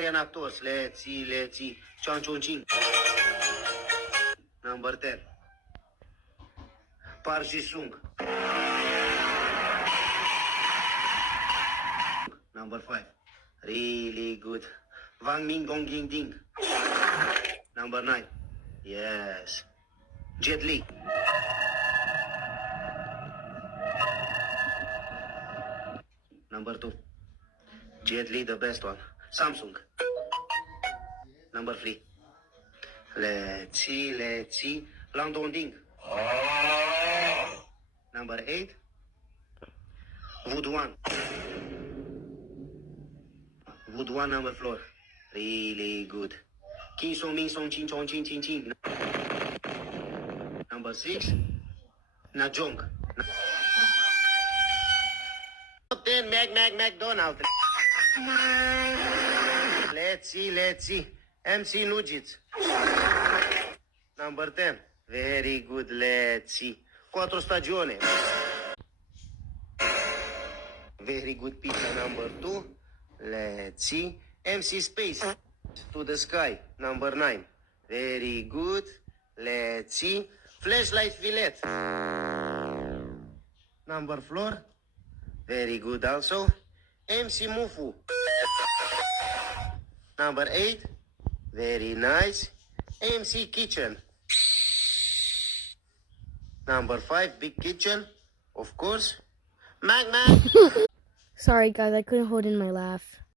Floriana Tos. Let's see. Chong Chong Ching. Number 10. Parji Sung. Number 5. Really good. Wang Ming Gong Ging Ding. Number 9. Yes. Jet Li. Number 2. Jet Li, the best one. Samsung. Number 3. Let's see. Lang Dong Ding. Number 8. Wood One. Wood One number floor. Really good. King Song Ming Song Ching Chong Ching Ching Ching. Number 6. Najong. Top 10 McDonald. Let's see. MC Nugits. Number 10. Very good. Let's see. Quattro Stagione. Very good pizza. Number 2. Let's see. MC Space. To the Sky. Number 9. Very good. Let's see. Flashlight Fillet. Number 4. Very good also. MC Mufu. Number 8. Very nice. MC Kitchen. Number 5. Big Kitchen. Of course. Mag. Sorry guys, I couldn't hold in my laugh.